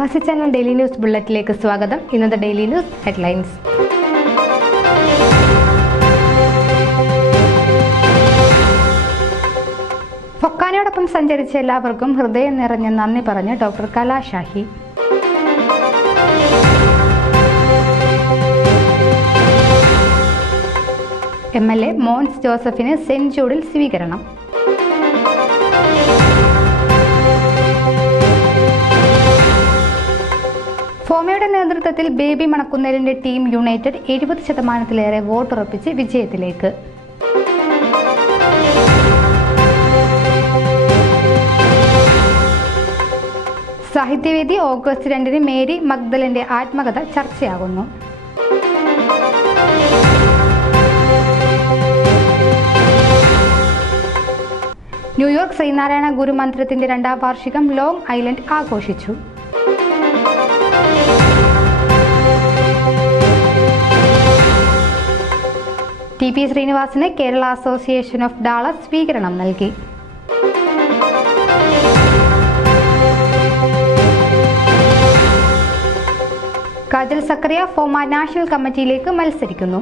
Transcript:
പ്രവാസി channel daily news ബുള്ളറ്റിലേക്ക് സ്വാഗതം. ഇന്നത്തെ ഡെയിലി ന്യൂസ് ഹെഡ്ലൈൻസ്. ഫൊക്കാനയോടൊപ്പം സഞ്ചരിച്ച എല്ലാവർക്കും ഹൃദയം നിറഞ്ഞ നന്ദി പറഞ്ഞ് ഡോക്ടർ കലാഷാഹി. MLA മോൻസ് ജോസഫിന് സെന്റ് ജൂഡിൽ സ്വീകരണം. ഫോമയുടെ നേതൃത്വത്തിൽ ബേബി മണക്കുന്നേലിന്റെ ടീം യുണൈറ്റഡ് 70% വോട്ടുറപ്പിച്ച് വിജയത്തിലേക്ക്. സാഹിത്യവേദി ഓഗസ്റ്റ് 2 മേരി മഗ്ദലന്റെ ആത്മകഥ ചർച്ചയാകുന്നു. ന്യൂയോർക്ക് ശ്രീനാരായണ ഗുരുമന്ദിരത്തിന്റെ 2ാം വാർഷികം ലോങ് ഐലൻഡ് ആഘോഷിച്ചു. TP ശ്രീനിവാസന് കേരള അസോസിയേഷൻ ഓഫ് ഡാളസ് സ്വീകരണം നൽകി. കാജൽ സക്കറിയ ഫോമ നാഷണൽ കമ്മിറ്റിയിലേക്ക് മത്സരിക്കുന്നു.